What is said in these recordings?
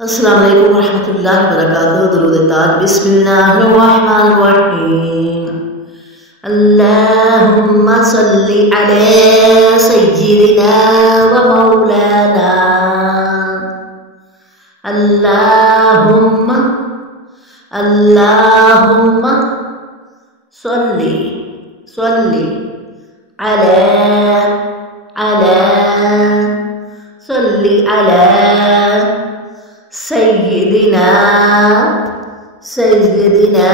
अस्सलाम वालेकुम रहमतुल्लाहि व बरकातुहू। दुरूद ताज। बिस्मिल्लाहिर्रहमानिर्रहीम। अल्लाहुम्मा सल्लि अला सय्यिदिना व मौलाना। अल्लाहुम्मा अल्लाहुम्मा सल्लि सल्लि अला अला सल्लि अला सय्यिदिना सय्यिदिना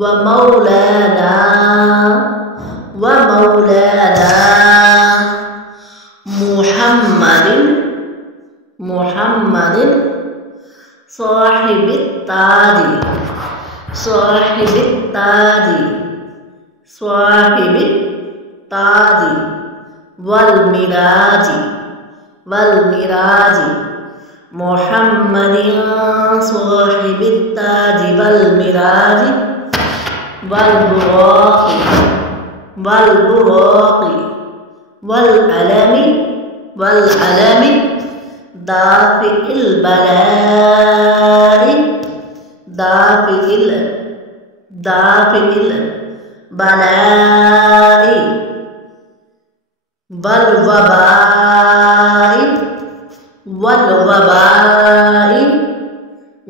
व मौलाना मुहम्मदिन मुहम्मदिन साहिबित ताजी साहिबित ताजी साहिबित ताजी वल मिराजी मुहम्मदिन साहिबित ताजी वल मिराजी वल बुराक़ी वल अलमी दाफ़िल बलाई वल वबाई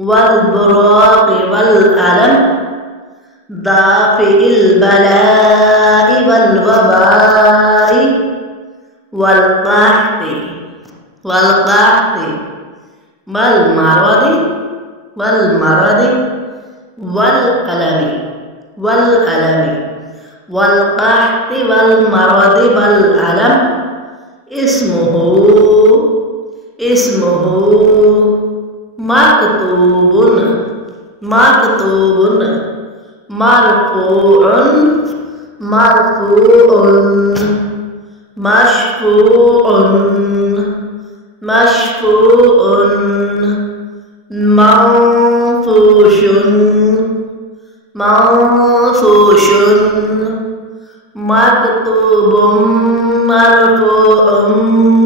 वल बुराक़ी वल अलम दाफ़िल बलाई वल वबाई वल क़हती वल मरदी वल अलमी वल क़हती वल मरदी वल अलम इस्मुहु मक्तूबुन मरफ़ूअन मशफ़ूअन मंफ़ूशुन मक्तूबुन मरफ़ूअन